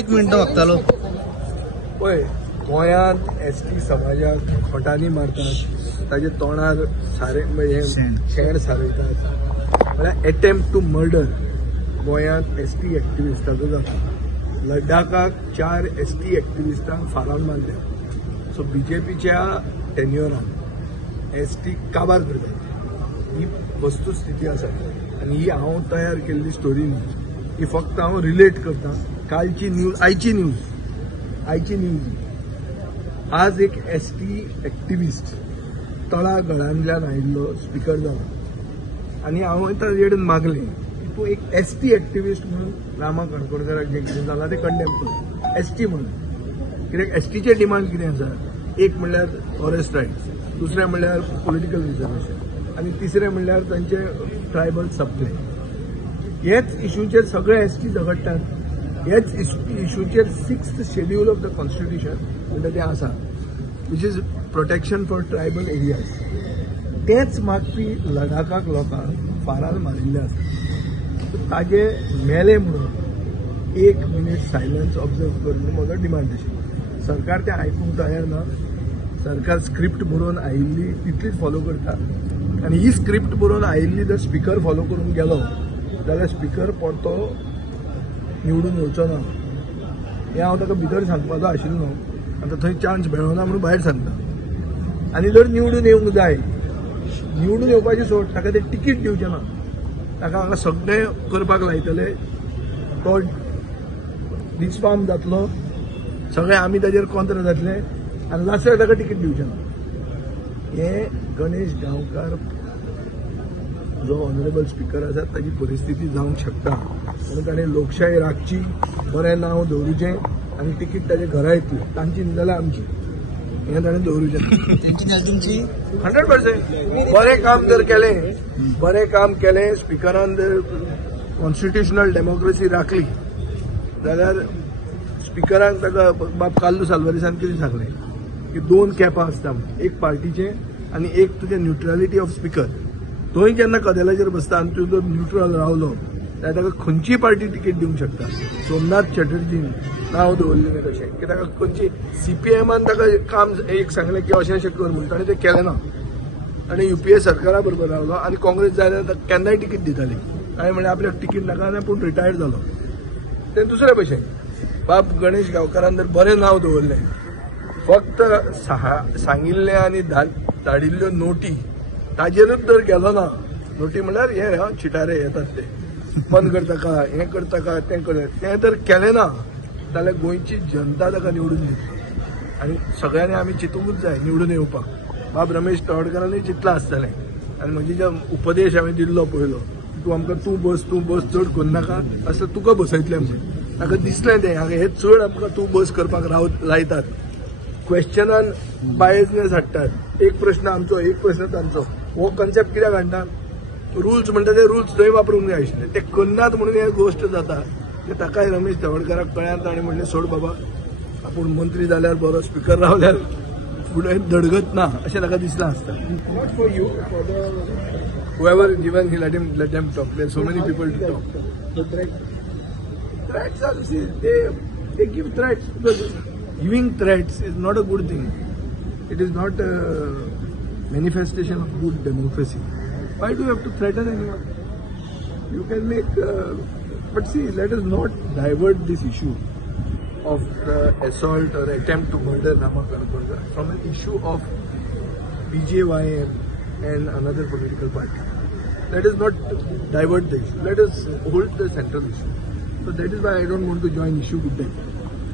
एक मिनिट वागतालो पळय गोंयांत एसटी समाजाक खोटांनी मारतात ताजे तोंडार शेण सारयतात म्हळ्यार अटेम्प्ट टू मर्डर गोंयांत एसटी एक्टिविस्टाचो जाता। लडाखाक 4 एसटी एक्टिविस्टांक फारान मारले। सो बीजेपीच्या टेन्युअरान एसटी काबार करतात ही वस्तुस्थिती आसा आनी ही हांव तयार केल्ली स्टोरी न्ही, ही फक्त हांव रिलेट करता। कालची न्यूज आयची न्यूज आज एक एसटी एक्टिविस्ट तळा गळांतल्यान आयिल्लो स्पीकर जाला आनी हांव ताजेडेन मागलें की तूं एक एसटी एक्टिविस्ट म्हणून रामा कणकोणकराक जें कितें जालां तें कंडेम कर एसटी म्हणून। कित्याक एसटीचे डिमांड कितें आसा, एक म्हणल्यार फॉरेस्ट रायट्स, दुसरें म्हणल्यार पॉलिटिकल रिजर्वेशन आनी तिसरें म्हणल्यार तांचे ट्रायबल सप्ले। हेच इश्यूचेर सगळे एसटी झगडटात। हेच इश्यूचेर 6th schedule of the constitution म्हणटा तें आसा which is protection for tribal areas. तेच मागपी लडाखाक लोकांक फारान मारिल्ले आसा। ताजे मेले म्हणून 1 मिनीट सायलन्स ऑब्जर्व करचो म्हजो डिमांड आशिल्लो। सरकार तें आयकूंक तयार ना। सरकार स्क्रिप्ट बरोवन आयिल्ली तितलीच फॉलो करता आनी ही स्क्रिप्ट बरोवन आयिल्ली जर स्पीकर फॉलो करून गेलो जाल्यार स्पीकर परतो निवडून येवचो ना। हें हांव ताका भितर सांगपाचो आशिल्लो, आतां थंय चान्स मेळना म्हणून भायर सांगता। आनी जर निवडून येवंक जाय, निवडून येवपाची सोड, ताका ते तिकीट दिवचें ना, ताका हांगा सगळें करपाक लायतले, तो डिसफार्म जातलो, सगळे आमी ताजेर कॉन्त्र जातले आनी लास्टाक ताका तिकीट दिवचें ना। हें गणेश गांवकार जो ऑनरेबल स्पीकर आसा ताची परिस्थिती जावंक शकता म्हणून ताणें लोकशाय राखची, बरें नांव दवरुचें आनी तिकीट ताजे घरा येतली, तांची न्ही जाल्यार आमची, हें ताणें दवरुचें। तेंची जाली तुमची 100% बरें काम केलें स्पीकरान जर कॉन्स्टिट्युशनल डेमोक्रेसी राखली जाल्यार स्पीकरान ताका बाब काल्लू साल्वारिसान कितें सांगलें की 2 कॅपां आसता, एक पार्टीचें आनी एक तुजें न्यूट्रलिटी ऑफ स्पीकर। तोय जेन्ना कदेलाचेर बसता आनी तूं जर न्यूट्रल रावलो जाल्यार ताका खंयची पार्टी तिकीट दिवंक शकता। सोमनाथ चॅटर्जीन नांव दवरलें तशें की ताका खंयची CPIमान ताका काम एक सांगलें की अशें अशें कर म्हणून ताणें तें केलें ना। ताणें UPA सरकारा बरोबर रावलो आनी काँग्रेस जाय जाल्यार केन्नाय तिकीट दिताली। ताणें म्हणलें आपल्याक तिकीट नाका आनी पूण रिटायर्ड जालो। तें दुसरे भशेन बाब गणेश गांवकारान जर बरें नांव दवरलें, फक्त सांगिल्लें आनी धाडिल्ल्यो नोटी ताजेरूच जर गेलो ना, नोटी म्हणल्यार हे चिटारे येतात ते बंद करता का, हें करता का, तें करता, तें जर केलें ना जाल्यार गोंयची जनता ताका निवडून दितली आनी सगळ्यांनी आमी चिंतूंकूच जाय निवडून येवपाक। बाब रमेश तवडकरांनी चिंतलां आसतलें आनी म्हजी जो उपदेश हांवें दिल्लो पयलो, तूं आमकां तूं बस चड करनाका, असलें तुका बसयतलें म्हणून ताका दिसलें तें हे चड आमकां तूं बस करपाक लायतात, क्वेश्चनान बायसनेस हाडटात, एक प्रश्न आमचो एक प्रश्न तांचो, हो कन्सेप्ट कित्याक हाडटा, रुल्स म्हणटा ते रुल्स थंय वापरूंक जाय आशिल्ले, ते करनात म्हणून हे गोश्ट जाता। ते ताकाय रमेश तवडकराक कळ्ळें ताणें म्हणलें सोड बाबा, आपूण मंत्री जाल्यार बरो, स्पीकर रावल्यार फुडें धडगत ना अशें ताका दिसलां आसता। Not for you, for the whoever given he let them talk. There are so many people to talk. The threats are, see, they give threats because giving threats is not a good thing. It is not a manifestation of good democracy. Why do you have to threaten anyone? You can make, but see, let us not divert this issue of the assault or attempt to murder Rama Kanakorkar from an issue of BJYM and another political party. Let us not divert the issue. Let us hold the central issue. So that is why I don't want to join issue with them.